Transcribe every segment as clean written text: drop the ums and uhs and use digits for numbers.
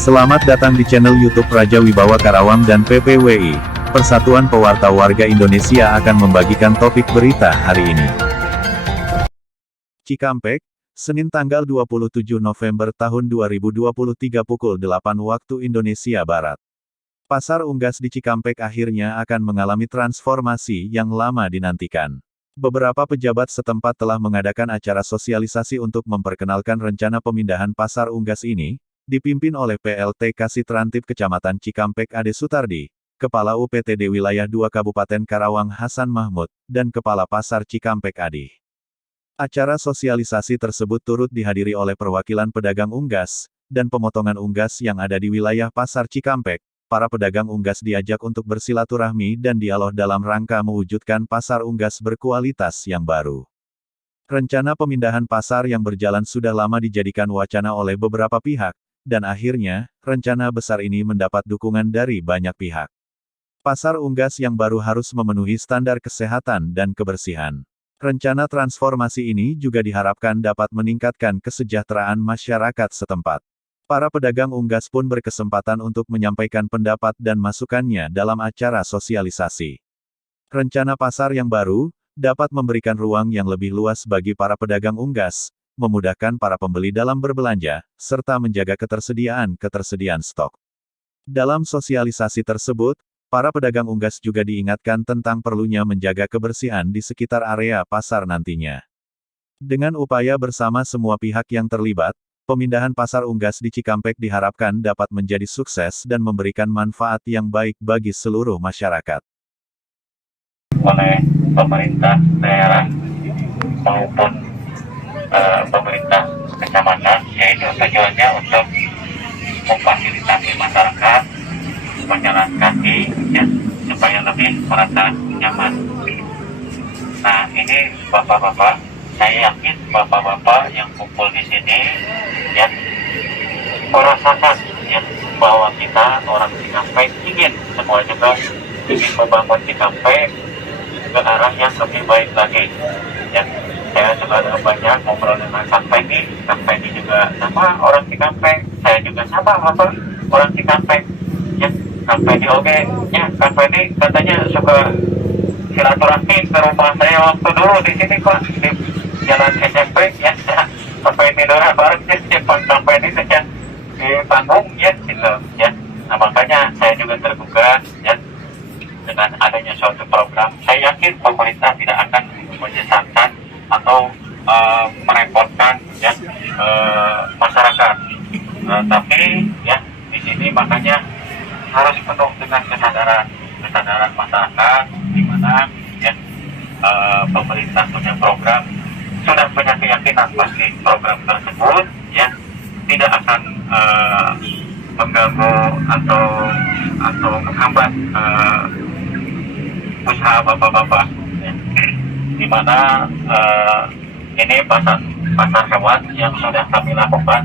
Selamat datang di channel YouTube Raja Wibawa Karawang dan PPWI. Persatuan Pewarta Warga Indonesia akan membagikan topik berita hari ini. Cikampek, Senin tanggal 27 November tahun 2023 pukul 8 waktu Indonesia Barat. Pasar unggas di Cikampek akhirnya akan mengalami transformasi yang lama dinantikan. Beberapa pejabat setempat telah mengadakan acara sosialisasi untuk memperkenalkan rencana pemindahan pasar unggas ini, dipimpin oleh PLT Kasitrantip Kecamatan Cikampek Ade Sutardi, Kepala UPTD Wilayah 2 Kabupaten Karawang Hasan Mahmud, dan Kepala Pasar Cikampek Adi. Acara sosialisasi tersebut turut dihadiri oleh perwakilan pedagang unggas, dan pemotongan unggas yang ada di wilayah Pasar Cikampek. Para pedagang unggas diajak untuk bersilaturahmi dan dialog dalam rangka mewujudkan pasar unggas berkualitas yang baru. Rencana pemindahan pasar yang berjalan sudah lama dijadikan wacana oleh beberapa pihak, dan akhirnya, rencana besar ini mendapat dukungan dari banyak pihak. Pasar unggas yang baru harus memenuhi standar kesehatan dan kebersihan. Rencana transformasi ini juga diharapkan dapat meningkatkan kesejahteraan masyarakat setempat. Para pedagang unggas pun berkesempatan untuk menyampaikan pendapat dan masukannya dalam acara sosialisasi. Rencana pasar yang baru dapat memberikan ruang yang lebih luas bagi para pedagang unggas, memudahkan para pembeli dalam berbelanja, serta menjaga ketersediaan stok. Dalam sosialisasi tersebut, para pedagang unggas juga diingatkan tentang perlunya menjaga kebersihan di sekitar area pasar nantinya. Dengan upaya bersama semua pihak yang terlibat, pemindahan pasar unggas di Cikampek diharapkan dapat menjadi sukses dan memberikan manfaat yang baik bagi seluruh masyarakat. Oleh pemerintah daerah maupun pemerintah kecamatan, yaitu tujuannya untuk memfasilitasi masyarakat berjalan kaki ya, supaya lebih merasa nyaman. Nah, ini bapak-bapak, saya yakin bapak-bapak yang kumpul di sini ya merasakan ya bahwa kita orang Cikampek ingin semua juga ingin membangun Cikampek ke arah yang lebih baik lagi ya. Saya juga banyak ngobrol dengan Kang Fendi juga sama orang Cikampek, saya juga sama orang Cikampek ya. Kang Fendi oke ya, Kang Fendi katanya suka silaturahmi ke rumah saya waktu dulu di sini kok di Jalan SMP ya. Kang Fendi dora bareng ya, Kang Fendi saja di panggung ya gitu ya. Nah, makanya saya juga terbuka ya dengan adanya suatu program. Saya yakin pemerintah tidak akan menyesatkan atau merepotkan ya masyarakat, tapi ya di sini makanya harus penuh dengan kesadaran masyarakat, di mana ya pemerintah punya program, sudah punya keyakinan pasti program tersebut ya tidak akan mengganggu atau menghambat usaha bapak-bapak ya. Di mana ini pasar hewan yang sudah kami lakukan,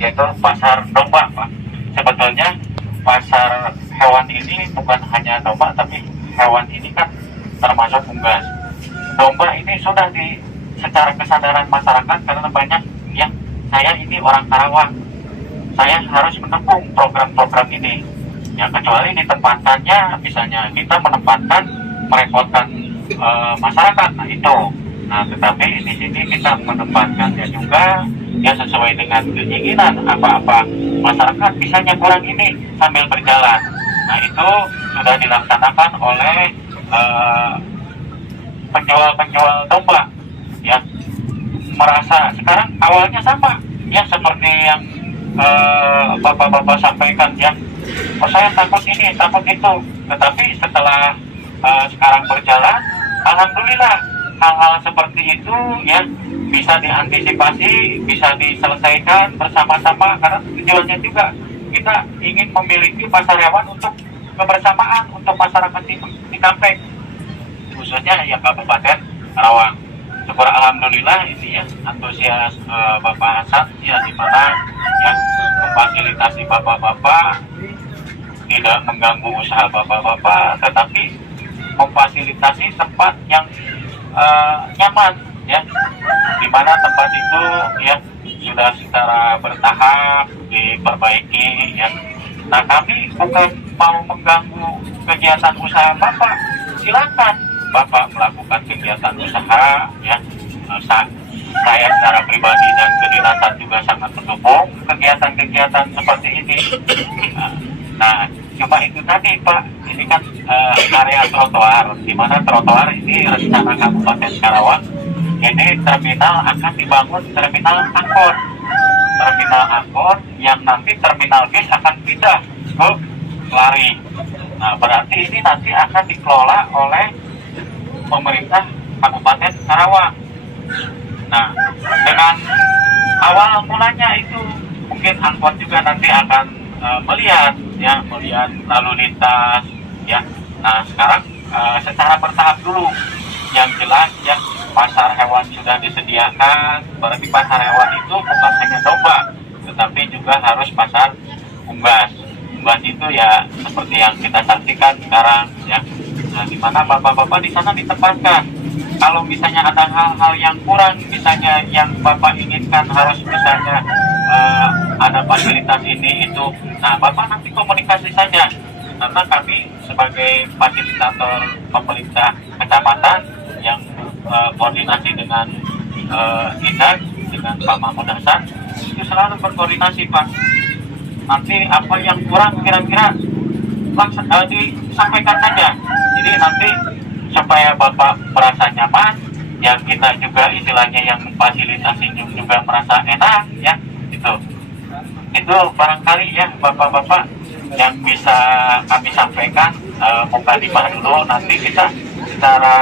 yaitu pasar domba, Pak. Sebetulnya pasar hewan ini bukan hanya domba, tapi hewan ini kan termasuk unggas. Domba ini sudah secara kesadaran masyarakat, karena banyak yang saya ini orang Karawang, saya harus mendukung program-program ini. Ya, kecuali ditempatannya, misalnya kita menempatkan merepotkan masyarakat, nah itu. Nah, tetapi di sini kita menempatkannya juga ya sesuai dengan keinginan apa-apa masyarakat bisanya kurang ini sambil berjalan. Nah, itu sudah dilaksanakan oleh penjual-penjual domba ya, merasa sekarang awalnya sama ya seperti yang bapak-bapak sampaikan ya, oh saya takut ini takut itu, tetapi setelah sekarang berjalan, alhamdulillah hal-hal seperti itu ya bisa diantisipasi, bisa diselesaikan bersama-sama, karena tujuannya juga kita ingin memiliki pasar hewan untuk kebersamaan untuk masyarakat di Cikampek, khususnya ya Kabupaten Karawang. Syukur alhamdulillah ini ya antusias Bapak Hasan ya, di mana yang memfasilitasi bapak-bapak tidak mengganggu usaha bapak-bapak, tetapi memfasilitasi tempat yang nyaman ya, di mana tempat itu ya sudah secara bertahap diperbaiki ya. Nah, kami bukan mau mengganggu kegiatan usaha Bapak. Silakan Bapak melakukan kegiatan usaha ya. Saya secara pribadi dan kedinasan juga sangat mendukung kegiatan-kegiatan seperti ini. Nah, cuma itu tadi Pak, ini kan area trotoar, di mana trotoar ini rencana Kabupaten Karawang, ini terminal akan dibangun terminal angkot. Terminal angkot yang nanti terminal bis akan pindah ke Lari. Nah, berarti ini nanti akan dikelola oleh pemerintah Kabupaten Karawang. Nah, dengan awal mulanya itu mungkin angkot juga nanti akan melihat lalu lintas ya. Nah, sekarang secara bertahap dulu. Yang jelas ya, pasar hewan sudah disediakan. Berarti pasar hewan itu bukan hanya domba, tetapi juga harus pasar unggas. Unggas itu ya seperti yang kita saksikan sekarang ya. Nah, di mana bapak-bapak di sana ditempatkan. Kalau misalnya ada hal-hal yang kurang, misalnya yang Bapak inginkan harus misalnya ada fasilitas ini itu, nah Bapak nanti komunikasi saja. Karena kami sebagai fasilitator pemerintah kecamatan yang koordinasi dengan Indak, dengan Pak Mahmud Hasan, itu selalu berkoordinasi Pak. Nanti apa yang kurang kira-kira disampaikan saja. Jadi nanti supaya Bapak merasa nyaman, yang kita juga istilahnya yang memfasilitasi juga merasa enak ya, itu barangkali ya Bapak-bapak yang bisa kami sampaikan. Mukadimah dulu, nanti kita secara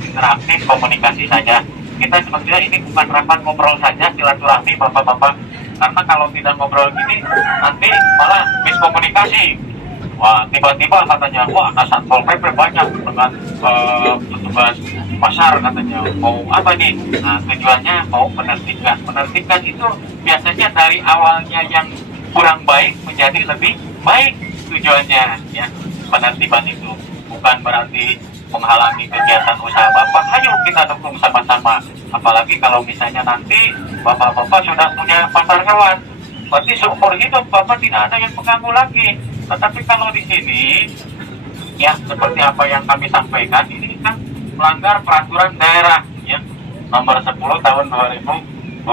interaktif komunikasi saja. Kita sebetulnya ini bukan rapat ngobrol saja, silaturahmi Bapak-bapak, karena kalau tidak ngobrol gini nanti malah miskomunikasi. Wah, tiba-tiba katanya, wah ada Satpol PP banyak dengan petugas pasar katanya, mau apa nih? Nah, tujuannya mau menertibkan. Menertibkan itu biasanya dari awalnya yang kurang baik menjadi lebih baik tujuannya ya. Penertiban itu bukan berarti menghalangi kegiatan usaha Bapak. Ayo kita dukung sama-sama. Apalagi kalau misalnya nanti Bapak-bapak sudah punya pasar hewan, berarti seumur hidup Bapak tidak ada yang mengganggu lagi. Tetapi kalau di sini, ya seperti apa yang kami sampaikan, ini kan melanggar peraturan daerah ya nomor 10 tahun 2020.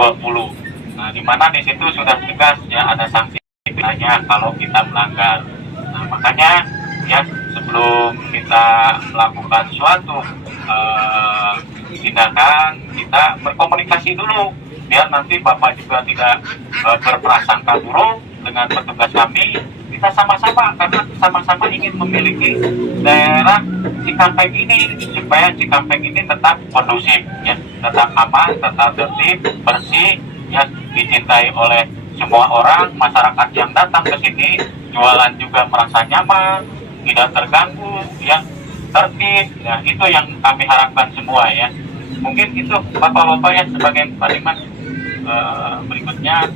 Nah, di mana di situ sudah tegas ya ada sanksi pidananya kalau kita melanggar. Nah, makanya ya sebelum kita melakukan suatu tindakan, kita berkomunikasi dulu biar nanti Bapak juga tidak berprasangka buruk dengan petugas kami. Kita sama-sama, karena sama-sama ingin memiliki daerah Cikampek ini supaya Cikampek ini tetap kondusif ya, tetap aman, tetap tertib, bersih ya, dicintai oleh semua orang. Masyarakat yang datang ke sini jualan juga merasa nyaman, tidak terganggu ya, tertib ya. Itu yang kami harapkan semua ya. Mungkin itu Bapak-bapak ya sebagai kalimat berikutnya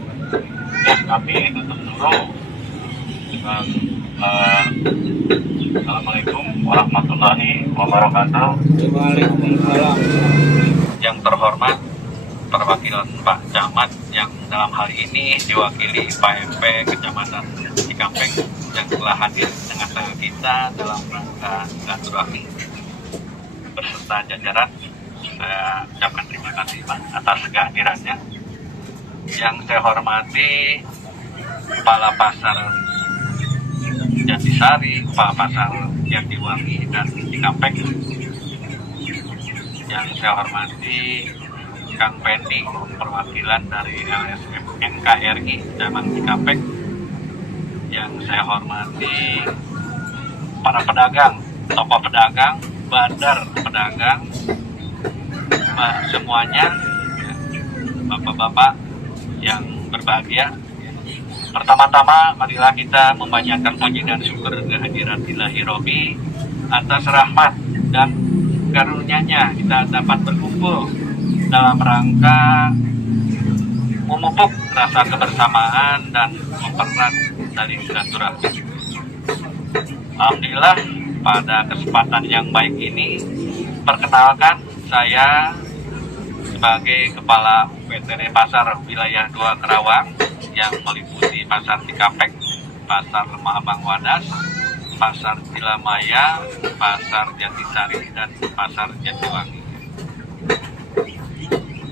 ya, kami tutup dulu. Assalamualaikum warahmatullahi wabarakatuh. Waalaikumsalam. Yang terhormat perwakilan Pak Camat yang dalam hal ini diwakili Pak MP Kecamatan Cikampek yang telah hadir di tengah-tengah kita dalam rangka silaturahmi beserta jajaran, saya ucapkan terima kasih Pak atas kehadirannya. Yang saya hormati Kepala Pasar Jatisari, Kepala Pasar Jatiwangi dan Cikampek. Yang saya hormati Kang Pendi, perwakilan dari LSM NKRI Cabang Cikampek. Yang saya hormati para pedagang, tokoh pedagang, bandar pedagang, semuanya, bapak-bapak yang berbahagia. Pertama-tama marilah kita memanjatkan puji dan syukur kehadirat Ilahi Robi atas rahmat dan karunia-Nya kita dapat berkumpul dalam rangka memupuk rasa kebersamaan dan mempererat tali silaturahmi. Alhamdulillah pada kesempatan yang baik ini, perkenalkan saya sebagai Kepala UPTD Pasar Wilayah 2 Kerawang yang meliputi Pasar Cikampek, Pasar Lemah Abang Wadas, Pasar Cilamaya, Pasar Jatisari, dan Pasar Jatiwangi.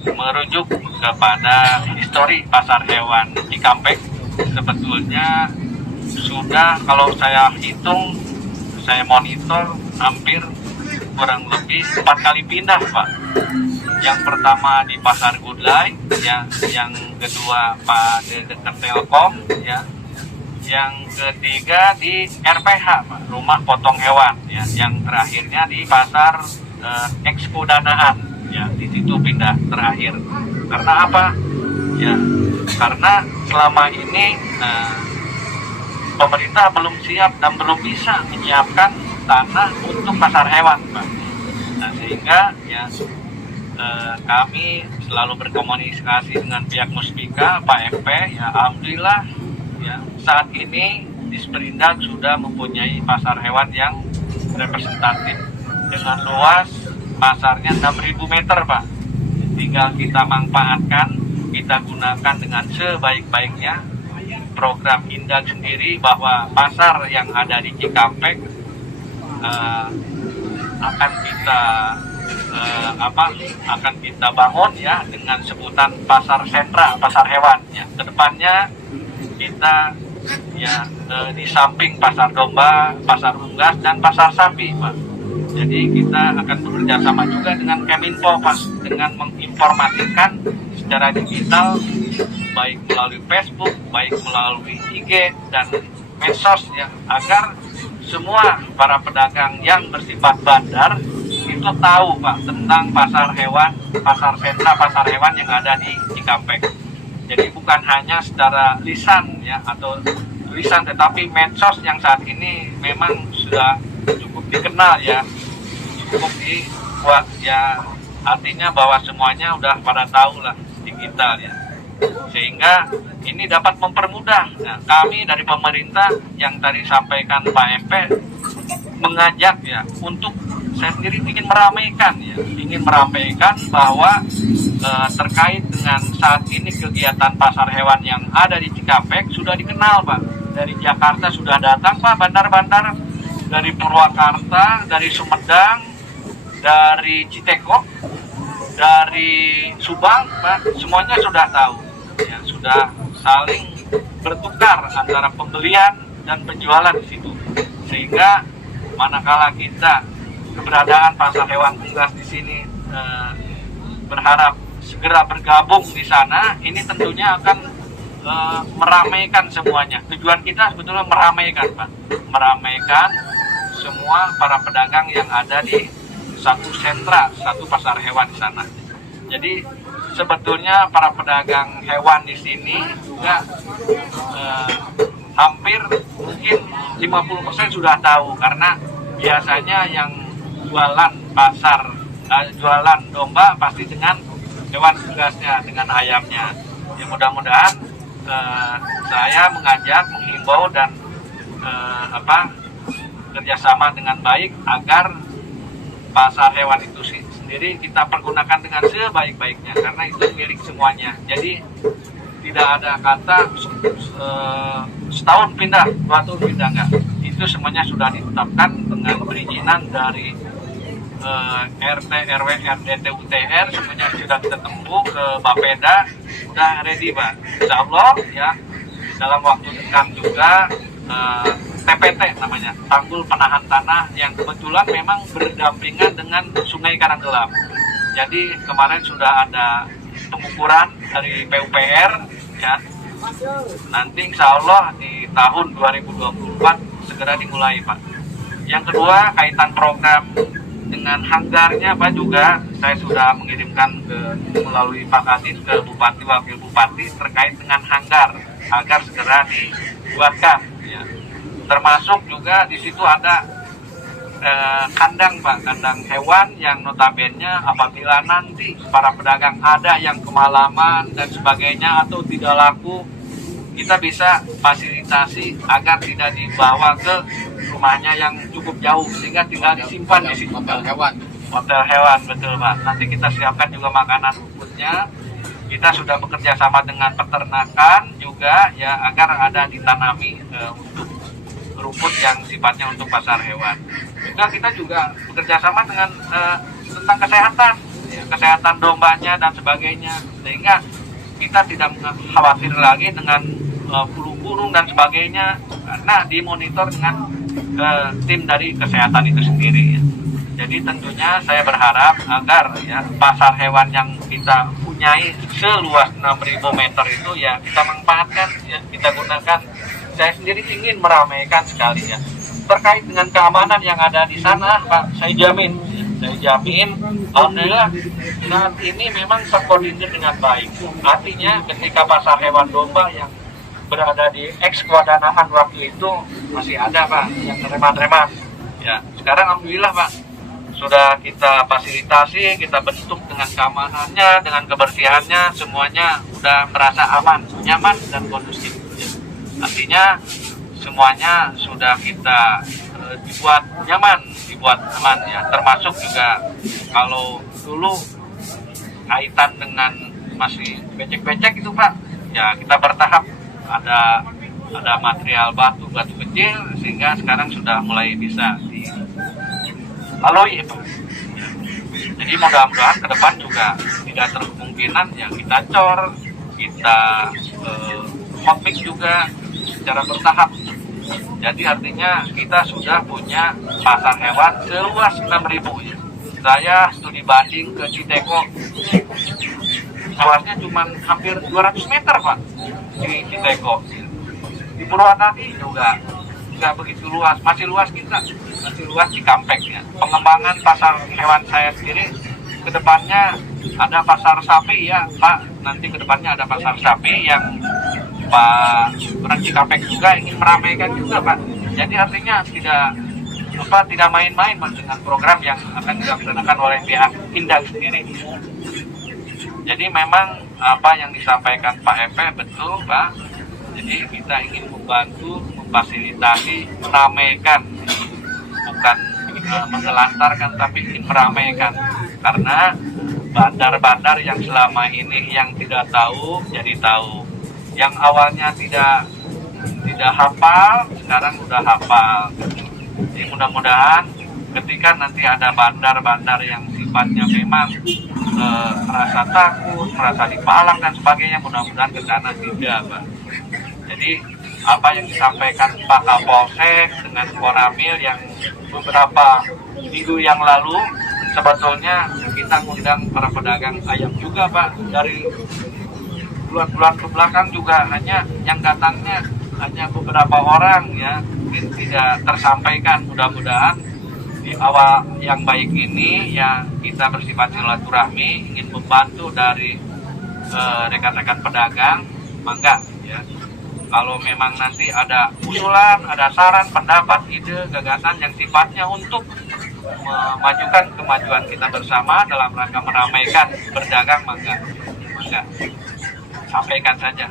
Merujuk kepada histori pasar hewan Cikampek, sebetulnya sudah, kalau saya hitung, saya monitor, hampir kurang lebih 4 kali pindah, Pak. Yang pertama di Pasar Gudlai, ya, yang kedua pada dekat Telkom, ya, yang ketiga di RPH, Pak, Rumah Potong Hewan, ya, yang terakhirnya di Pasar Expo Danaan, ya, di situ pindah terakhir. Karena apa? Ya, karena selama ini pemerintah belum siap dan belum bisa menyiapkan tanah untuk pasar hewan, Pak. Nah, sehingga ya kami selalu berkomunikasi dengan pihak Muspika, Pak MP, ya alhamdulillah ya saat ini Disperindak sudah mempunyai pasar hewan yang representatif dengan luas pasarnya 6.000 meter, Pak. Tinggal kita manfaatkan, kita gunakan dengan sebaik-baiknya. Program Indak sendiri bahwa pasar yang ada di Cikampek akan kita bangun ya dengan sebutan pasar sentra, pasar hewan ya. Kedepannya kita ya di samping pasar domba, pasar unggas, dan pasar sapi, Pak. Jadi kita akan bekerja sama juga dengan Keminfo, Pak, dengan menginformasikan secara digital, baik melalui Facebook, baik melalui IG dan medsos ya, agar semua para pedagang yang bersifat bandar itu tahu, Pak, tentang pasar hewan, pasar sentra, pasar hewan yang ada di Cikampek. Jadi bukan hanya secara lisan ya atau tulisan, tetapi medsos yang saat ini memang sudah cukup dikenal ya, cukup dibuat ya, artinya bahwa semuanya udah pada tahu lah digital ya, sehingga ini dapat mempermudah. Nah, kami dari pemerintah yang tadi sampaikan Pak MP mengajak ya untuk, saya sendiri ingin meramaikan bahwa terkait dengan saat ini kegiatan pasar hewan yang ada di Cikampek sudah dikenal, Pak. Dari Jakarta sudah datang, Pak, bandar-bandar dari Purwakarta, dari Sumedang, dari Citekok, dari Subang, Pak, semuanya sudah tahu. Ya, sudah saling bertukar antara pembelian dan penjualan di situ. Sehingga manakala kita keberadaan pasar hewan unggas di sini berharap segera bergabung di sana, ini tentunya akan meramaikan semuanya. Tujuan kita sebetulnya meramaikan, Pak, meramaikan semua para pedagang yang ada di satu sentra, satu pasar hewan di sana. Jadi sebetulnya para pedagang hewan di sini juga hampir mungkin 50% sudah tahu, karena biasanya yang jualan domba pasti dengan hewan unggasnya, dengan ayamnya. Ya, mudah-mudahan saya menghimbau dan kerjasama dengan baik agar pasar hewan itu sendiri kita pergunakan dengan sebaik-baiknya, karena itu milik semuanya. Jadi tidak ada kata setahun pindah, 2 tahun pindah, enggak. Itu semuanya sudah ditetapkan dengan perizinan dari RT, RW, RDT, UTR, semuanya sudah kita tempuh ke Bapeda, sudah ready, Pak. Insya Allah ya dalam waktu dekat juga TPT namanya, tanggul penahan tanah, yang kebetulan memang berdampingan dengan Sungai Karanggelam. Jadi kemarin sudah ada pengukuran dari PUPR ya. Nanti insya Allah di tahun 2024 segera dimulai, Pak. Yang kedua, kaitan program dengan hanggarnya, Pak, juga saya sudah mengirimkan melalui Pak Kadis ke Bupati, Wakil Bupati terkait dengan hanggar agar segera dibuatkan ya. Termasuk juga di situ ada kandang, Pak, kandang hewan yang notabene apabila nanti para pedagang ada yang kemalaman dan sebagainya atau tidak laku, kita bisa fasilitasi agar tidak dibawa ke rumahnya yang cukup jauh, sehingga tinggal disimpan di situ. Hotel hewan. Hotel hewan, betul, Pak. Nanti kita siapkan juga makanan rumputnya. Kita sudah bekerja sama dengan peternakan juga ya agar ada ditanami untuk rumput yang sifatnya untuk pasar hewan. Juga kita juga bekerja sama dengan tentang kesehatan, ya, kesehatan dombanya dan sebagainya, sehingga kita tidak khawatir lagi dengan flu burung dan sebagainya karena dimonitor dengan tim dari kesehatan itu sendiri. Ya. Jadi tentunya saya berharap agar ya pasar hewan yang kita punyai seluas 6.000 meter itu ya kita manfaatkan, ya kita gunakan. Saya sendiri ingin meramaikan sekali ya. Terkait dengan keamanan yang ada di sana, Pak, saya jamin, alhamdulillah saat ini memang terkoordinir dengan baik. Artinya ketika pasar hewan domba yang berada di Eks-Kuadanahan waktu itu masih ada, Pak, yang terema-terema. Ya, sekarang alhamdulillah, Pak, sudah kita fasilitasi, kita bentuk dengan keamanannya, dengan kebersihannya, semuanya sudah merasa aman, nyaman dan kondusif. Artinya semuanya sudah kita dibuat nyaman, dibuat aman ya. Termasuk juga kalau dulu kaitan dengan masih becek-becek itu, Pak, ya kita bertahap ada material batu kecil sehingga sekarang sudah mulai bisa dilalui, Pak. Ya. Jadi mudah-mudahan ke depan juga tidak terkemungkinan ya kita cor, kita hotmix juga secara bertahap. Jadi artinya kita sudah punya pasar hewan seluas 6.000 ya. Saya studi banding ke Citeko, luasnya cuma hampir 200 meter, Pak, di Citeko. Di Purwakarta juga nggak begitu luas, masih luas Cikampek ya. Pengembangan pasar hewan saya sendiri kedepannya ada pasar sapi ya, Pak. Nanti kedepannya ada pasar sapi yang Pak orang Cikampek juga ingin meramaikan juga, Pak. Jadi artinya tidak main-main dengan program yang akan dilaksanakan oleh pihak Indang sendiri. Jadi memang apa yang disampaikan Pak Epe betul, Pak. Jadi kita ingin membantu, memfasilitasi, meramaikan, bukan mengelantarkan, tapi ingin meramaikan. Karena bandar-bandar yang selama ini yang tidak tahu jadi tahu. Yang awalnya tidak hafal, sekarang udah hafal. Jadi mudah-mudahan ketika nanti ada bandar-bandar yang sifatnya memang merasa takut, merasa dipalak dan sebagainya, mudah-mudahan ke sana tidak, Pak. Jadi apa yang disampaikan Pak Kapolsek dengan Koramil yang beberapa minggu yang lalu, sebetulnya kita ngundang para pedagang ayam juga, Pak, dari bulan-bulan ke belakang juga hanya yang datangnya hanya beberapa orang ya, mungkin tidak tersampaikan. Mudah-mudahan di awal yang baik ini ya kita bersifat silaturahmi, ingin membantu dari rekan-rekan pedagang, mangga ya. Kalau memang nanti ada usulan, ada saran, pendapat, ide, gagasan yang sifatnya untuk memajukan kemajuan kita bersama dalam rangka meramaikan berdagang, mangga. Sampaikan saja.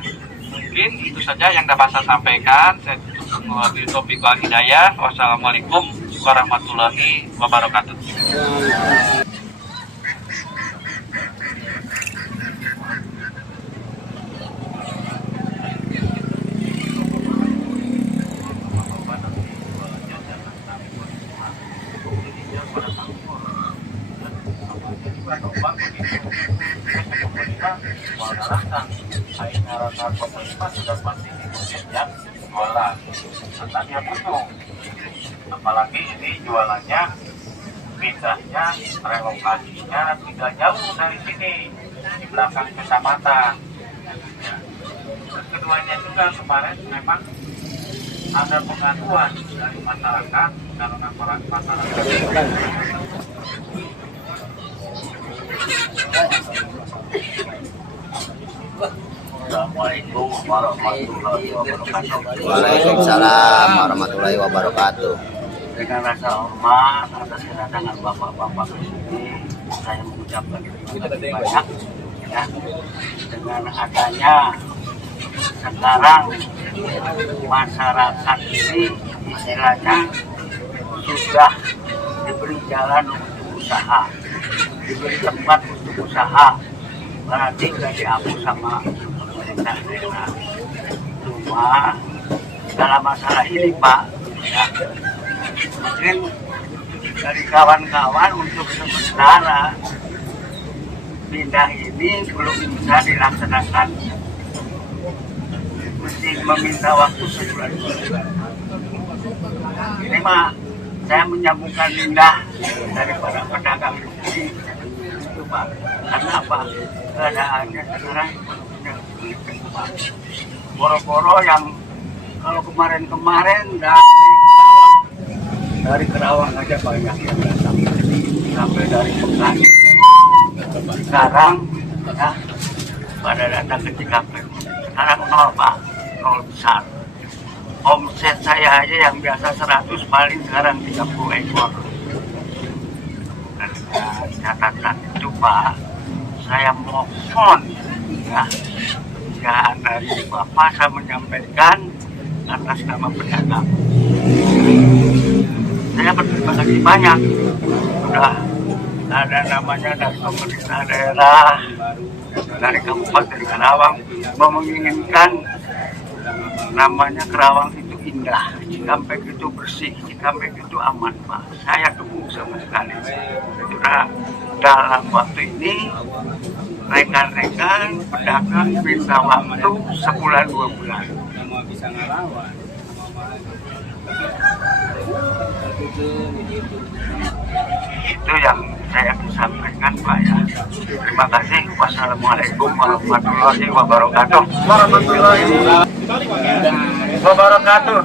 Mungkin itu saja yang dapat saya sampaikan. Saya tutup mengambil topik wal hidayah. Wassalamualaikum warahmatullahi wabarakatuh. Sudah pasti yang jualan, dia butuh. Apalagi ini jualannya pindahnya, relokasinya tidak jauh dari sini, di belakang kecamatan. Ya. Keduanya juga kemarin memang ada pengaduan dari masyarakat karena masyarakat Assalamualaikum warahmatullahi wabarakatuh. Waalaikumsalam warahmatullahi wabarakatuh. Dengan rasa hormat atas kedatangan bapak-bapak ini, saya mengucapkan terima kasih banyak. Ya, dengan adanya sekarang masyarakat ini istilahnya sudah diberi jalan untuk usaha, diberi tempat untuk usaha. berarti udah dihapus sama pemerintah daerah. Cuma dalam masalah ini Pak, ya, mungkin dari kawan-kawan untuk sementara pindah ini belum bisa dilaksanakan, mesti meminta waktu sebulan. Ini mah saya menyambungkan pindah daripada pedagang ini itu Pak. Karena apa? Keadaannya sekarang boro-boro yang kalau kemarin-kemarin dari Kerawang aja banyak yang datang, sampai dari Bekasi. Sekarang ya pada datang ke Cikampek. Sekarang nol Pak, nol besar. Omset saya aja yang biasa 100 paling sekarang 30 ekor. Dan catatan itu Pak, saya mohon ya dari Bapak saya menyampaikan atas nama pedagang. Saya berterima kasih banyak sudah ada namanya dari pemerintah daerah, dari Kabupaten Karawang menginginkan namanya Karawang itu indah, Cikampek itu bersih, Cikampek itu aman Pak. Saya dukung sama sekali. Sudah dalam waktu ini rekan-rekan pedagang bisa waktu sebulan 2 bulan. Itu yang saya sampaikan Pak ya. Terima kasih. Wassalamualaikum warahmatullahi wabarakatuh. Warahmatullahi wabarakatuh.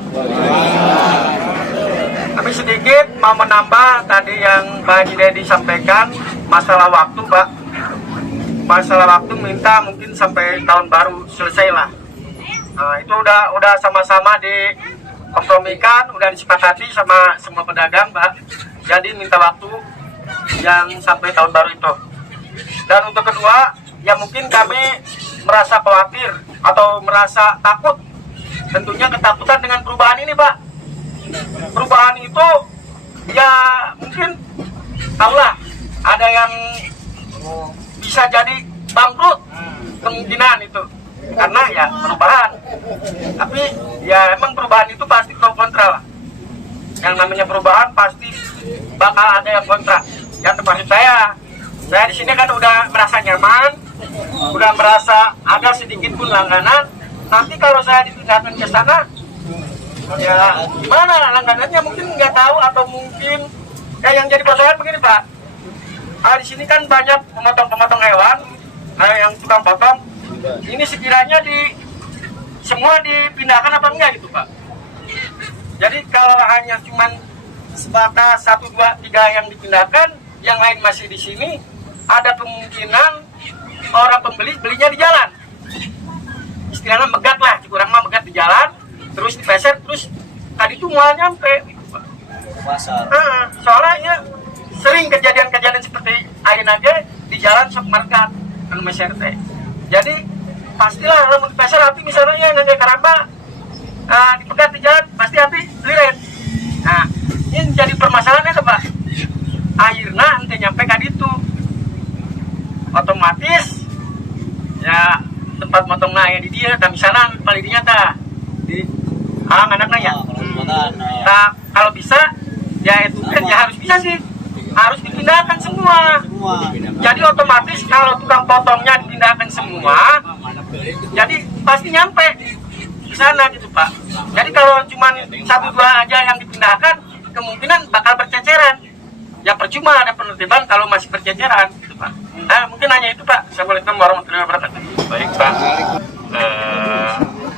Tapi sedikit mau menambah tadi yang Pak Haji Dedi sampaikan masalah waktu Pak. Masalah waktu minta mungkin sampai tahun baru selesai lah. Nah, itu udah sama-sama dikompromikan, udah disepakati sama semua pedagang Pak. Jadi minta waktu yang sampai tahun baru itu. Dan untuk kedua, ya mungkin kami merasa khawatir atau merasa takut. Tentunya ketakutan dengan perubahan ini Pak. Perubahan itu ya mungkin tahulah ada yang bisa jadi bangkrut, kemungkinan itu karena ya perubahan. Tapi ya emang perubahan itu pasti pro kontra lah. Yang namanya perubahan pasti bakal ada yang kontra. Yang termasuk saya di sini kan udah merasa nyaman, udah merasa ada sedikit pun langganan. Nanti kalau saya dipindahkan ke sana, ya gimana langganannya mungkin nggak tahu, atau mungkin yang jadi persoalan begini Pak. Di sini kan banyak pemotong-pemotong hewan, yang tukang potong. Ini sekiranya semua dipindahkan apa enggak gitu Pak. Jadi kalau hanya cuman sebatas 1, 2, 3 yang dipindahkan, yang lain masih di sini, ada kemungkinan orang pembeli belinya di jalan. Istilahnya megat lah, kurang mah megat di jalan, terus dipeser, terus tadi itu mual nyampe gitu Pak. Soalnya sering kejadian-kejadian seperti ayeuna aja di jalan sok market anu meser teh. Jadi pastilah lamun peser api misalnya nanya karamba dipegat di jalan pasti api liret. Nah, ini jadi permasalahannya ke Pak. Akhirnya ente nyampe ka ditu. Otomatis ya tempat motongna aya di dia, dan misalnya paling dinyata di anaknya ya. Nah, kalau bisa ya itu kan ya harus bisa sih. Harus dipindahkan semua. Jadi otomatis kalau tukang potongnya dipindahkan semua, jadi pasti nyampe di sana gitu Pak. Jadi kalau cuma 1, 2 aja yang dipindahkan, kemungkinan bakal berceceran. Ya percuma ada penertiban kalau masih berceceran gitu Pak. Nah, mungkin hanya itu Pak. Assalamualaikum warahmatullahi wabarakatuh. Baik Pak,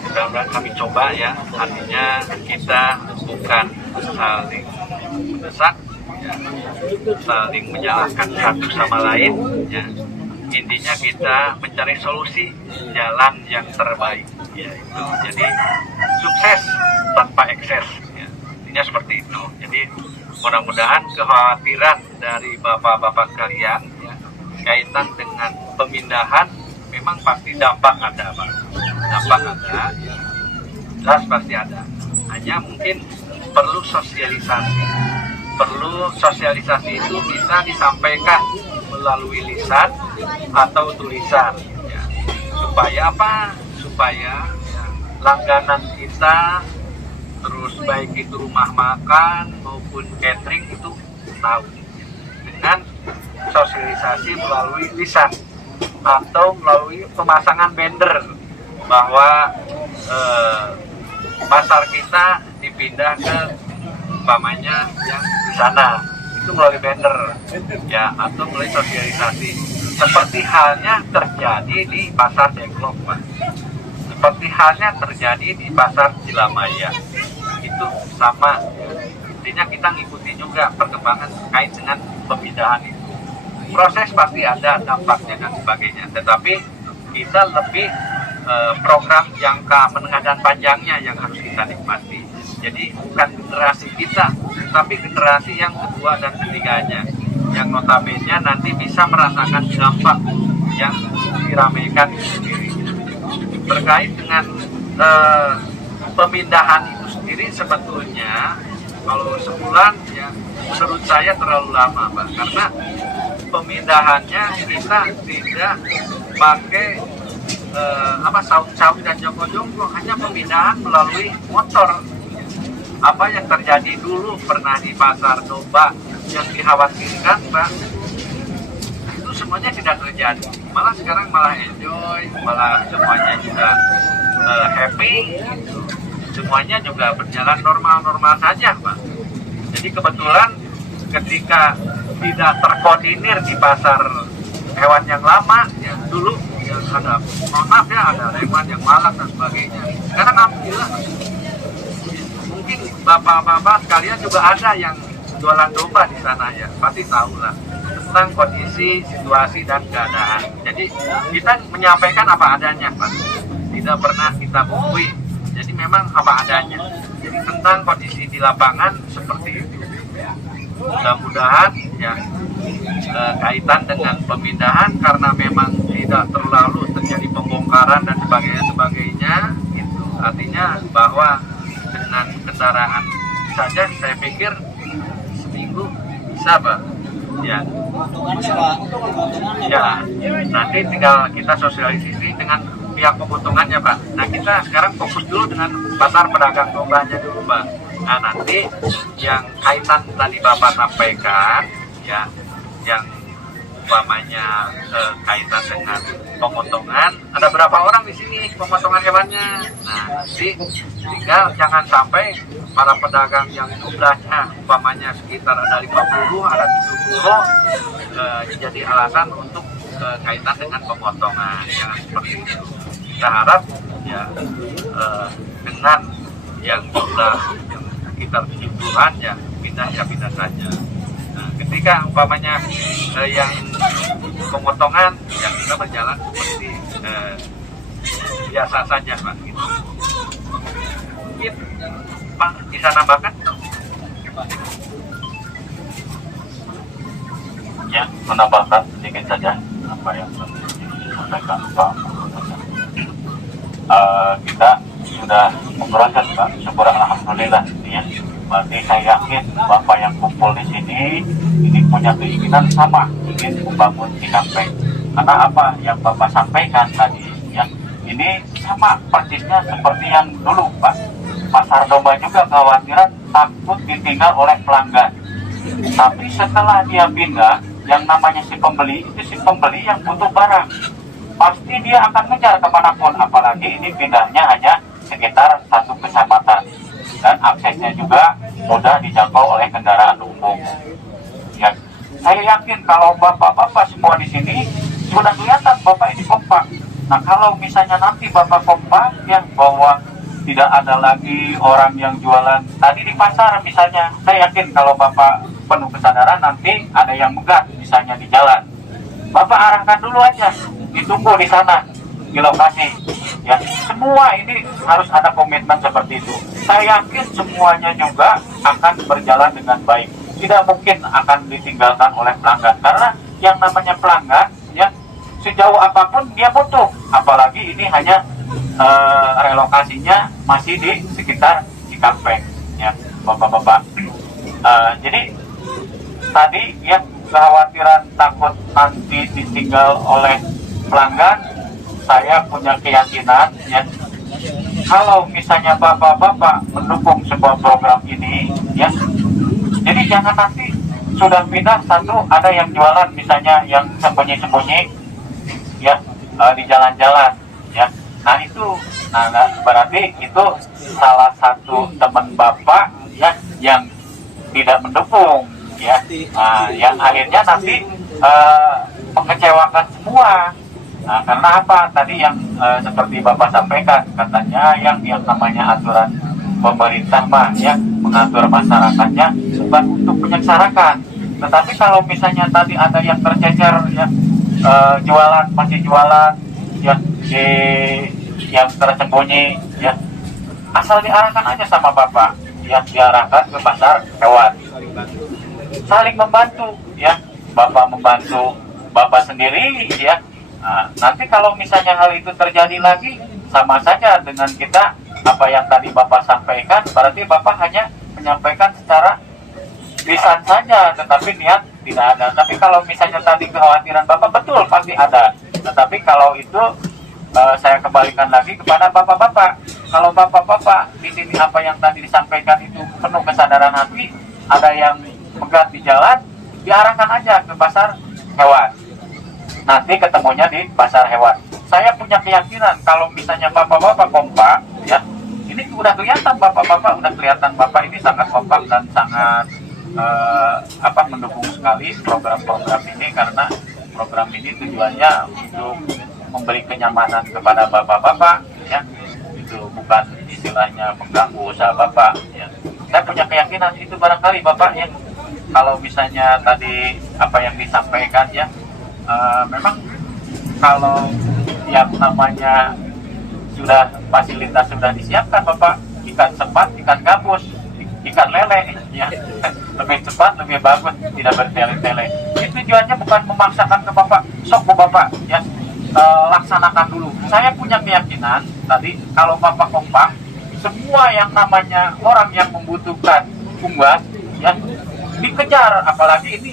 mudah-mudahan kami coba ya, artinya kita bukan saling mendesak, ya, saling menyalahkan satu sama lain, ya. Intinya kita mencari solusi jalan yang terbaik, ya itu. Jadi sukses tanpa ekses, ya. Intinya seperti itu. Jadi mudah-mudahan kekhawatiran dari bapak-bapak kalian, ya, kaitan dengan pemindahan memang pasti dampak ada Pak. Dampak ada, ya. Jelas pasti ada. Hanya mungkin perlu sosialisasi. Perlu sosialisasi itu bisa disampaikan melalui lisan atau tulisan, ya. Supaya apa? Supaya ya, langganan kita, terus baik itu rumah makan maupun catering itu tahu, dengan sosialisasi melalui lisan atau melalui pemasangan banner bahwa pasar kita dipindah ke umpamanya yang di sana, itu melalui banner ya, atau melalui sosialisasi, seperti halnya terjadi di pasar Dengklok, Pak, seperti halnya terjadi di pasar Cilamaya, itu sama. Intinya kita ngikuti juga perkembangan terkait dengan pemindahan itu. Proses pasti ada dampaknya dan sebagainya, tetapi kita lebih program jangka menengah dan panjangnya yang harus kita nikmati. Jadi bukan generasi kita, tapi generasi yang kedua dan ketiganya, yang notabene nanti bisa merasakan dampak yang diramaikan itu sendiri. Terkait dengan pemindahan itu sendiri, sebetulnya kalau sebulan ya menurut saya terlalu lama, Pak, karena pemindahannya kita tidak pakai saung-saung dan jongkok-jongkok, hanya pemindahan melalui motor. Apa yang terjadi dulu pernah di pasar domba yang dikhawatirkan, Pak, itu semuanya tidak terjadi. Malah sekarang malah enjoy, malah semuanya juga happy, gitu. Semuanya juga berjalan normal-normal saja, Pak. Jadi kebetulan ketika tidak terkoordinir di pasar hewan yang lama, yang dulu yang ada, mohon maaf ya, ada hewan yang malang dan sebagainya. Sekarang alhamdulillah, mungkin bapak-bapak sekalian juga ada yang jualan domba di sana ya, pasti tahu lah tentang kondisi, situasi dan keadaan. Jadi kita menyampaikan apa adanya, Pak. Tidak pernah kita bumbui. Jadi memang apa adanya. Jadi tentang kondisi di lapangan seperti itu. Mudah-mudahan ya kaitan dengan pemindahan, karena memang tidak terlalu terjadi pembongkaran dan sebagainya, itu artinya bahwa dengan kendaraan saja saya pikir seminggu bisa, Pak. Ya, nanti tinggal kita sosialisasi dengan pihak pemotongannya, Pak. Nah, kita sekarang fokus dulu dengan pasar pedagang dombanya dulu, Pak. Nah, nanti yang kaitan tadi Bapak sampaikan, ya, yang umpamanya kaitan dengan pemotongan, ada berapa orang di sini pemotongan hewannya. Nah, nanti tinggal jangan sampai para pedagang yang jumlahnya umpamanya sekitar ada 50, ada 70, jadi alasan untuk kaitan dengan pemotongan. Jangan seperti itu. Kita harap ya dengan yang jumlah yang sekitar 70-an ya pindah saja. Nah, ketika umpamanya yang pemotongan yang kita berjalan seperti biasa saja, Pak. Gitu. Mungkin Pak bisa nambahkan? Ya, menambahkan sedikit saja apa yang disampaikan Pak. Kita sudah memproses, Pak, syukur alhamdulillah ya. Berarti saya yakin Bapak yang kumpul di sini ini punya keinginan sama, ingin membangun Cikampek. Karena apa yang Bapak sampaikan tadi ya, ini sama persisnya seperti yang dulu, Pak. Pasar domba juga khawatiran takut ditinggal oleh pelanggan. Tapi setelah dia pindah, yang namanya si pembeli itu si pembeli yang butuh barang, pasti dia akan ngejar kemanapun. Apalagi ini pindahnya hanya sekitar 1 kecamatan dan aksesnya juga mudah dijangkau oleh kendaraan umum. Ya, saya yakin kalau bapak-bapak semua di sini sudah kelihatan bapak ini kompak. Nah, kalau misalnya nanti bapak kompak yang bahwa tidak ada lagi orang yang jualan tadi di pasar misalnya, saya yakin kalau bapak penuh kesadaran nanti ada yang megah misalnya di jalan, bapak arahkan dulu aja, ditunggu di sana di lokasi ya. Semua ini harus ada komitmen seperti itu. Saya yakin semuanya juga akan berjalan dengan baik, tidak mungkin akan ditinggalkan oleh pelanggan, karena yang namanya pelanggan ya sejauh apapun dia butuh, apalagi ini hanya relokasinya masih di sekitar Cikampek ya, bapak-bapak. Jadi tadi ya kekhawatiran takut nanti ditinggal oleh pelanggan, saya punya keyakinan ya, kalau misalnya bapak-bapak mendukung sebuah program ini ya, jadi jangan nanti sudah pindah satu ada yang jualan misalnya yang sembunyi-sembunyi ya di jalan-jalan ya. Nah itu, berarti itu salah satu teman bapak ya yang tidak mendukung ya. Nah, yang akhirnya nanti mengecewakan semua. Nah, karena apa? Tadi yang seperti bapak sampaikan, katanya yang namanya aturan pemerintah mah ya mengatur masyarakatnya bukan untuk menyengsarakan. Tetapi kalau misalnya tadi ada yang tercecer ya jualan masih jualan ya yang tersembunyi ya, asal diarahkan aja sama bapak ya, diarahkan ke pasar hewan, saling membantu ya, bapak membantu bapak sendiri ya. Nah, nanti kalau misalnya hal itu terjadi lagi sama saja dengan kita apa yang tadi bapak sampaikan, berarti bapak hanya menyampaikan secara lisan saja tetapi niat tidak ada. Tapi kalau misalnya tadi kekhawatiran bapak betul pasti ada, tetapi kalau itu saya kembalikan lagi kepada bapak-bapak. Kalau bapak-bapak di sini apa yang tadi disampaikan itu penuh kesadaran hati, ada yang megat di jalan, diarahkan aja ke pasar hewan. Nanti ketemunya di pasar hewan. Saya punya keyakinan kalau misalnya bapak-bapak kompak, ya, ini udah kelihatan bapak-bapak, udah kelihatan bapak ini sangat kompak dan sangat mendukung sekali program-program ini, karena program ini tujuannya untuk memberi kenyamanan kepada bapak-bapak, ya, itu bukan istilahnya mengganggu usaha bapak. Ya. Saya punya keyakinan itu barangkali bapak ya, kalau misalnya tadi apa yang disampaikan ya, memang kalau yang namanya sudah fasilitas sudah disiapkan bapak, ikan sepat, ikan gabus, ikan lele ya, lebih cepat, lebih bagus, tidak bertele-tele. Itu tujuannya bukan memaksakan ke bapak, sok bu bapak ya, laksanakan dulu. Saya punya keyakinan tadi kalau bapak kompak, semua yang namanya orang yang membutuhkan unggas ya dikejar, apalagi ini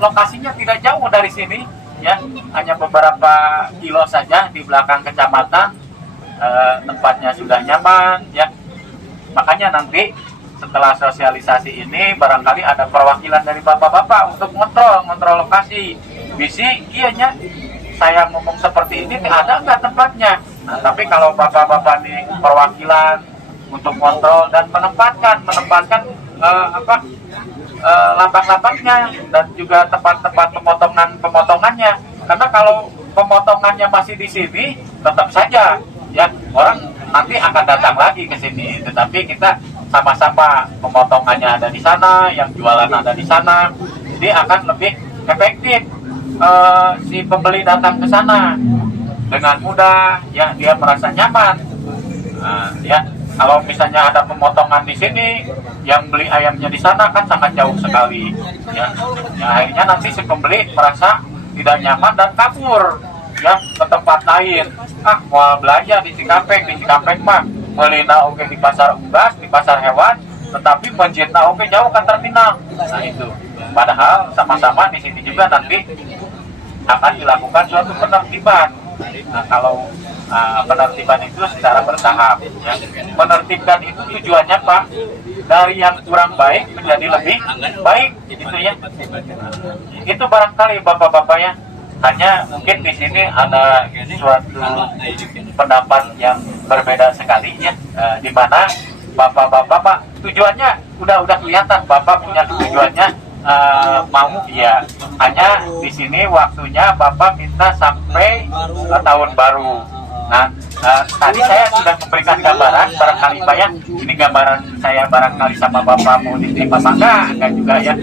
lokasinya tidak jauh dari sini ya, hanya beberapa kilo saja di belakang kecamatan. Tempatnya sudah nyaman ya, makanya nanti setelah sosialisasi ini barangkali ada perwakilan dari bapak-bapak untuk ngontrol lokasi. Bisi ianya saya ngomong seperti ini ada nggak tempatnya. Nah, tapi kalau bapak-bapak ini perwakilan untuk kontrol dan menempatkan lambang-lambangnya dan juga tempat-tempat pemotongannya. Karena kalau pemotongannya masih di sini, tetap saja ya orang nanti akan datang lagi ke sini. Tetapi kita sama-sama pemotongannya ada di sana, yang jualan ada di sana, jadi akan lebih efektif. Si pembeli datang ke sana dengan mudah ya, dia merasa nyaman. Ya, kalau misalnya ada pemotongan di sini, yang beli ayamnya di sana kan sangat jauh sekali ya. Ya akhirnya nanti si pembeli merasa tidak nyaman dan kabur ya ke tempat lain. Mau belanja di Cikampek mah melina oke di pasar unggas, di pasar hewan, tetapi menjitna oke jauh kan terminal. Nah itu, padahal sama-sama di sini juga nanti akan dilakukan suatu penertiban. Nah kalau penertiban itu secara bertahap ya. Menertibkan itu tujuannya Pak, dari yang kurang baik menjadi lebih baik gitu ya. Itu barangkali bapak-bapak ya, hanya mungkin di sini ada suatu pendapat yang berbeda sekali ya, di mana bapak-bapak tujuannya udah kelihatan, bapak punya tujuannya mau ya, hanya di sini waktunya bapak minta sampai tahun baru. Nah, tadi saya sudah memberikan gambaran, barangkali Pak ya, ini gambaran saya barangkali sama bapak mau diterima enggak juga ya.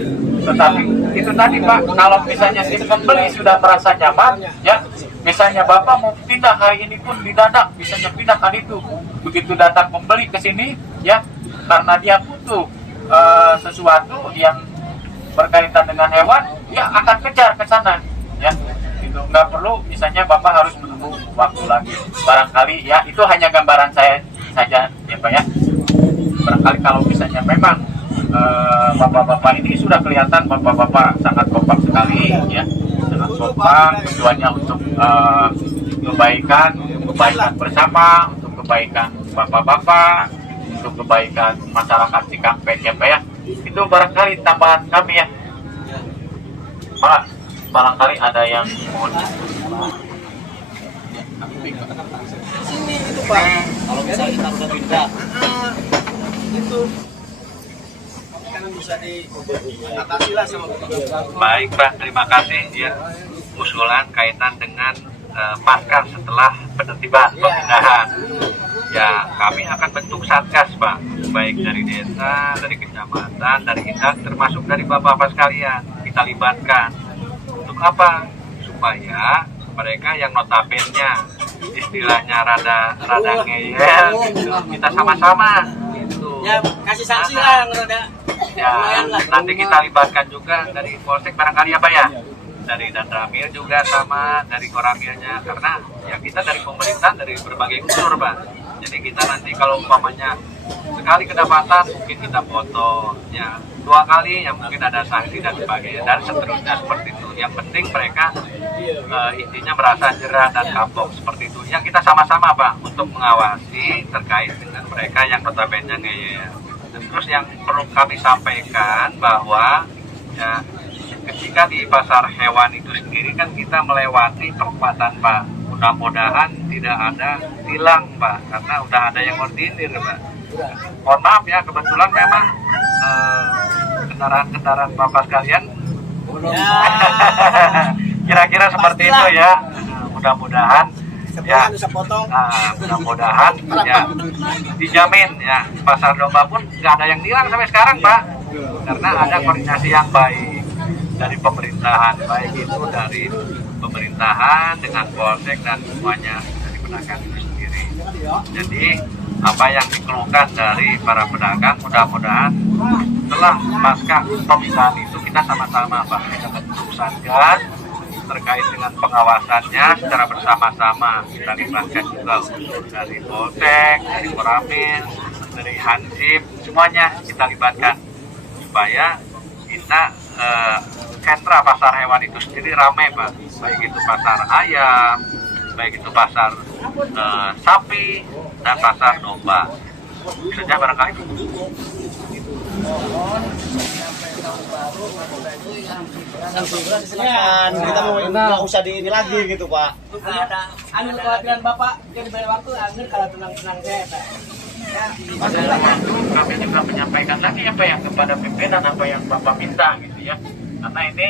Tetapi itu tadi Pak, kalau misalnya si pembeli sudah merasa nyaman ya, misalnya bapak mau pindah hari ini pun didadak, misalnya pindah kali itu, begitu datang pembeli ke sini ya, karena dia butuh sesuatu yang berkaitan dengan hewan, ya akan kejar ke sana ya. Itu nggak perlu misalnya bapak harus menunggu waktu lagi. Barangkali ya itu hanya gambaran saya saja ya Pak ya. Barangkali kalau misalnya memang bapak-bapak ini sudah kelihatan bapak-bapak sangat kompak sekali ya, sangat kompak, tujuannya untuk kebaikan bersama, untuk kebaikan bapak-bapak, untuk kebaikan masyarakat Cikampek ya Pak ya. Itu barangkali tambahan kami ya Pak, barangkali ada yang mohon. Sini itu Pak. Kalau bisa kita udah pindah. Itu kan bisa diatasi lah sama Baik Pak, terima kasih ya usulan kaitan dengan pasca setelah penertiban pemindahan. Ya kami akan bentuk satgas Pak, baik dari desa, dari kecamatan, dari indak, termasuk dari bapak-bapak sekalian kita libatkan. Untuk apa? Supaya mereka yang notabene istilahnya rada ngeyel gitu, kita sama-sama gitu. Ya kasih sanksi lah rada. Ya, nanti kita libatkan juga dari Polsek barangkali apa ya? Dari Danramil juga sama, dari Koramilnya, karena ya kita dari pemerintah dari berbagai unsur Pak. Jadi kita nanti kalau umpamanya sekali kedapatan mungkin kita foto, ya 2 kali ya mungkin ada sanksi dan sebagainya, dan seterusnya seperti itu. Yang penting mereka intinya merasa jerah dan kapok seperti itu. Yang kita sama-sama Pak untuk mengawasi terkait dengan mereka yang notabene ngeyel. Terus yang perlu kami sampaikan bahwa ya, ketika di pasar hewan itu sendiri kan kita melewati perempatan Pak. Mudah-mudahan tidak ada tilang Pak, karena udah ada yang ordinir Pak. Mohon maaf ya, kebetulan memang kendaraan-kendaraan Bapak sekalian kira-kira seperti itu ya. Mudah-mudahan ya, mudah-mudahan ya dijamin ya pasar domba pun nggak ada yang hilang sampai sekarang Pak, karena ada koordinasi yang baik dari pemerintahan, baik itu dari pemerintahan dengan Polsek dan semuanya dari pedagang itu sendiri. Jadi apa yang dikeluhkan dari para pedagang mudah-mudahan setelah pasca pemindahan itu kita sama-sama Pak, kita bentuk satgas terkait dengan pengawasannya secara bersama-sama. Kita libatkan juga unsur dari Polsek, dari Koramil, dari Hansip, semuanya kita libatkan supaya kita sentra pasar hewan itu sendiri ramai Pak, baik itu pasar ayam, baik itu pasar sapi dan pasar domba. Saja barangkali. Silakan, kita mau nggak usah di ini lagi gitu Pak. Ambil kekhawatiran Bapak, jadi banyak waktu ambil kalau tenang-tenang saya Pak. Kami juga menyampaikan lagi apa yang kepada pimpinan apa yang Bapak minta gitu ya, karena ini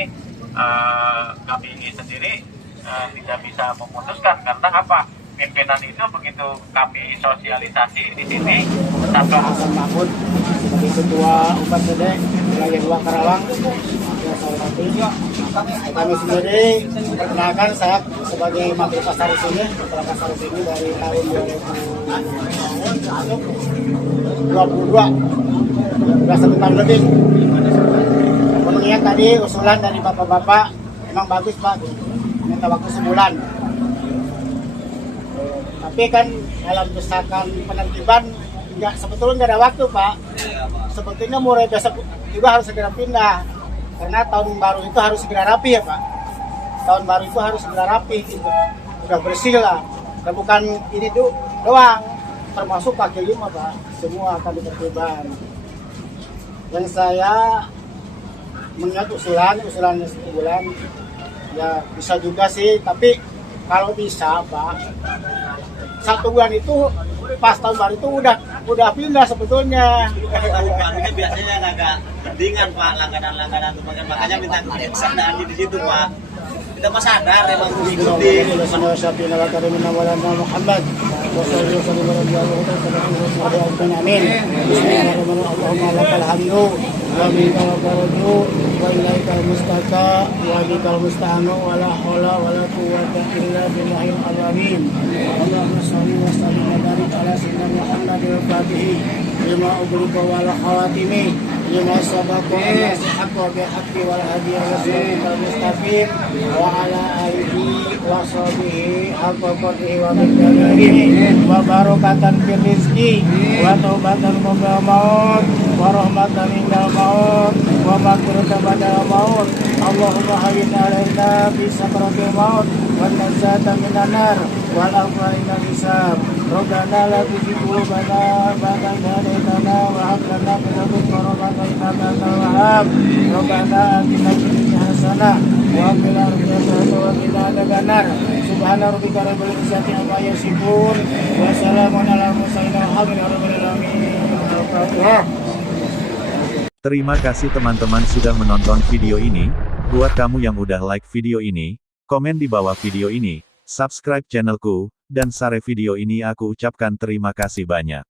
kami sendiri tidak bisa memutuskan karena apa, pimpinan itu begitu kami sosialisasi di sini tanpa Mahmud sebagai ketua Upat Gede Wilayah 2 Karawang. Kami sendiri perkenalkan saya sebagai Menteri Pasar di sini, Kepala Pasar di sini dari tahun 2022, sudah 1 tahun lebih. Kemudian tadi usulan dari bapak-bapak memang bagus Pak, minta waktu sebulan. Tapi kan dalam misalkan penertiban sebetulnya nggak ada waktu Pak. Sebetulnya mulai besok juga harus segera pindah, karena tahun baru itu harus segera rapi ya Pak. Tahun baru itu harus segera rapi gitu. Udah bersih lah, dan bukan ini tuh doang, termasuk kaki 5 Pak, semua akan ditertiban. Yang saya melihat usulan sebulan ya bisa juga sih, tapi kalau bisa Pak 1 bulan itu pas tahun baru itu udah pindah sebetulnya. Ini biasanya agak mendingan Pak, langganan tuh makanya minta kesadaraan di situ Pak. Kita mah sadar emang mengikuti. Muhammad. Amin. Allahumma lakal hamdu wa bikal faraju wa ilaikal mustaqa wa bikal musta'anu wa la haula wa la quwwata illa billahil azim. Allahumma shalli wa sallim wa barik ala sayyidina Muhammadin wa fatihi lima ughliqa wal khawatimi lima sabaqa al-haqqi wa bihaqqi wal hadi ila siratal mustaqim wa ala alihi wa sahbihi haqqa qadrihi wa miqdarihi wa barokatan fil rizqi wa taubatan qabla maut wa rahmatan indal maut wa maghfiratan ba'da maut. Allahumma hawwin 'alaina fi sakratil maut wa najatan minan nar wal afwa inal hisab. Rabbana la tuzigh qulubana ba'da idh hadaytana wa hab lana min ladunka rahmatan innaka antal wahhab. Rabbana atina fid dunya hasanah wa fil akhirati hasanah wa qina adzabannar. Subhana rabbika rabbil izzati amma yasifun wa salamun alal mursalin walhamdulillahi rabbil alamin. Terima kasih teman-teman sudah menonton video ini. Buat kamu yang udah like video ini, komen di bawah video ini, subscribe channelku, dan share video ini. Aku ucapkan terima kasih banyak.